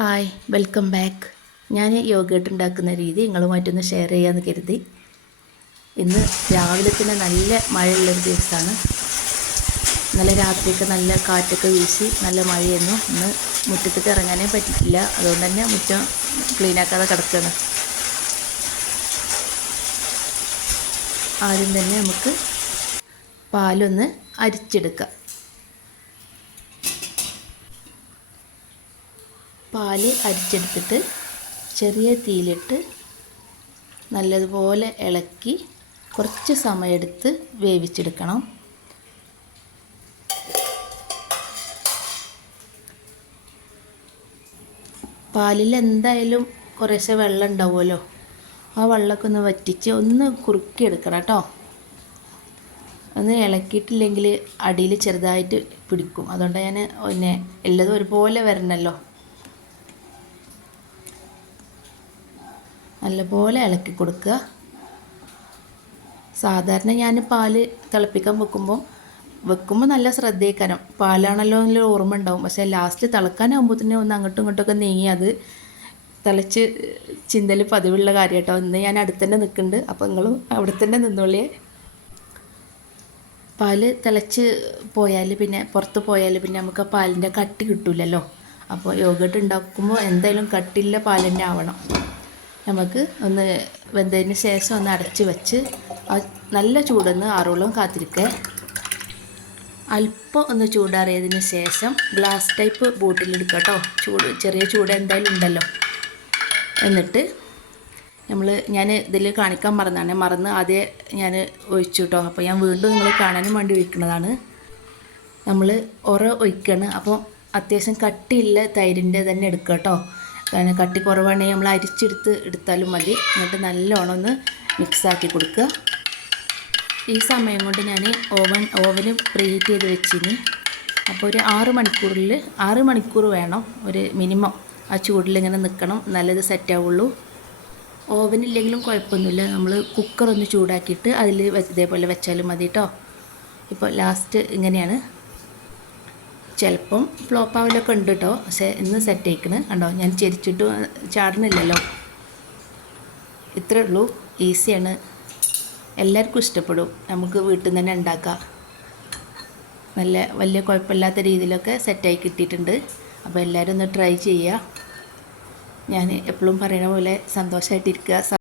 Hi welcome back ഞാൻ yogurt ഉണ്ടാക്കുന്ന രീതി നിങ്ങളുമായിട്ടൊന്ന് ഷെയർ ചെയ്യാമെന്ന് കരുതി. ഇന്ന് രാവിലെ തന്നെ നല്ല മഴയുള്ളൊരു ദിവസമാണ് ഇന്നലെ രാത്രിയൊക്കെ നല്ല കാറ്റൊക്കെ വീശി നല്ല മഴയായിരുന്നു. ഇന്ന് മുറ്റത്തേക്ക് ഇറങ്ങാനേ പറ്റിയിട്ടില്ല. അതുകൊണ്ട് തന്നെ മുറ്റം ക്ലീനാക്കാതെ കിടക്കുകയാണ്. ആദ്യം തന്നെ നമുക്ക് പാലൊന്ന് അരിച്ചെടുക്കാം. പാൽ അരിച്ചെടുത്തിട്ട് ചെറിയ തീയിലിട്ട് നല്ലതുപോലെ ഇളക്കി കുറച്ച് സമയമെടുത്ത് വേവിച്ചെടുക്കണം. പാലിൽ എന്തായാലും കുറേശ്ശെ വെള്ളം ഉണ്ടാവുമല്ലോ. ആ വെള്ളമൊക്കെ ഒന്ന് വറ്റിച്ച് ഒന്ന് കുറുക്കിയെടുക്കണം കേട്ടോ. ഒന്ന് ഇളക്കിയിട്ടില്ലെങ്കിൽ അടിയിൽ ചെറുതായിട്ട് പിടിക്കും. അതുകൊണ്ട് ഞാൻ പിന്നെ എല്ലാതും ഒരുപോലെ വരണമല്ലോ നല്ലപോലെ ഇളക്കി കൊടുക്കുക. സാധാരണ ഞാൻ പാൽ തിളപ്പിക്കാൻ വെക്കുമ്പോൾ വെക്കുമ്പോൾ നല്ല ശ്രദ്ധയിക്കണം പാലാണല്ലോ എന്നുള്ള ഓർമ്മ ഉണ്ടാവും. പക്ഷേ ലാസ്റ്റ് തിളക്കാനാകുമ്പോൾ തന്നെ ഒന്ന് അങ്ങോട്ടും ഇങ്ങോട്ടൊക്കെ നീങ്ങി അത് തിളച്ച് ചിന്തൽ പതിവുള്ള കാര്യം കേട്ടോ ഇന്ന് ഞാൻ അടുത്തന്നെ നിൽക്കുന്നുണ്ട്. അപ്പോൾ നിങ്ങളും അവിടെ തന്നെ നിന്നോളിയേ. പാൽ തിളച്ച് പോയാൽ പിന്നെ പുറത്ത് പോയാൽ പിന്നെ നമുക്ക് പാലിന്റെ കട്ടി കിട്ടില്ലല്ലോ അപ്പോൾ യോഗട്ട് ഉണ്ടാക്കുമ്പോൾ എന്തായാലും കട്ടിയുള്ള പാലിന്റെ ആവണം. നമുക്ക് ഒന്ന് വെന്തതിന് ശേഷം ഒന്ന് അടച്ച് വെച്ച് നല്ല ചൂടൊന്ന് ആറോളം കാത്തിരിക്കുക അല്പം ഒന്ന് ചൂടാറിയതിന് ശേഷം ഗ്ലാസ് ടൈപ്പ് ബോട്ടിലെടുക്കുക കേട്ടോ ചൂട് ചെറിയ ചൂട് എന്തായാലും ഉണ്ടല്ലോ. എന്നിട്ട് നമ്മൾ ഞാൻ ഇതിൽ കാണിക്കാൻ മറന്നാണ്. മറന്ന് ആദ്യം ഞാൻ ഒഴിച്ചു കേട്ടോ അപ്പോൾ ഞാൻ വീണ്ടും നിങ്ങൾ കാണാനും വേണ്ടി ഒഴിക്കുന്നതാണ്. നമ്മൾ ഉറ ഒഴിക്കുകയാണ് അപ്പോൾ അത്യാവശ്യം കട്ടിയുള്ള തൈരിന്റെ തന്നെ എടുക്കുക കേട്ടോ കാരണം കട്ടി കുറവാണെങ്കിൽ നമ്മൾ അരിച്ചെടുത്ത് എടുത്താലും മതി. എന്നിട്ട് നല്ലോണം ഒന്ന് മിക്സാക്കി കൊടുക്കുക. ഈ സമയം കൊണ്ട് ഞാൻ ഓവൻ ഓവന് പ്രീഹീറ്റ് ചെയ്ത് വെച്ചിന്. അപ്പോൾ ഒരു ആറ് മണിക്കൂറിൽ ആറ് മണിക്കൂർ വേണം. ഒരു മിനിമം ആ ചൂടിൽ ഇങ്ങനെ നിൽക്കണം. നല്ലത് സെറ്റാവുള്ളൂ ഓവനില്ലെങ്കിലും കുഴപ്പമൊന്നുമില്ല. നമ്മൾ കുക്കർ ഒന്ന് ചൂടാക്കിയിട്ട് അതിൽ ഇതേപോലെ വെച്ചാലും മതി കേട്ടോ ഇപ്പോൾ ലാസ്റ്റ് ഇങ്ങനെയാണ്. ചിലപ്പം ഫ്ലോപ്പ് ആവലൊക്കെ ഉണ്ട് കേട്ടോ പക്ഷേ ഇന്ന് സെറ്റ് ആയിക്കണ്. കണ്ടോ? ഞാൻ ചെരിച്ചിട്ട് ചാടുന്നില്ലല്ലോ. ഇത്രേ ഉള്ളൂ. ഈസിയാണ് എല്ലാവർക്കും ഇഷ്ടപ്പെടും. നമുക്ക് വീട്ടിൽ നിന്ന് തന്നെ ഉണ്ടാക്കാം. നല്ല വലിയ കുഴപ്പമില്ലാത്ത രീതിയിലൊക്കെ സെറ്റായി കിട്ടിയിട്ടുണ്ട്. അപ്പോൾ എല്ലാവരും ഒന്ന് ട്രൈ ചെയ്യുക ഞാൻ എപ്പോഴും പറയുന്ന പോലെ സന്തോഷമായിട്ടിരിക്കുക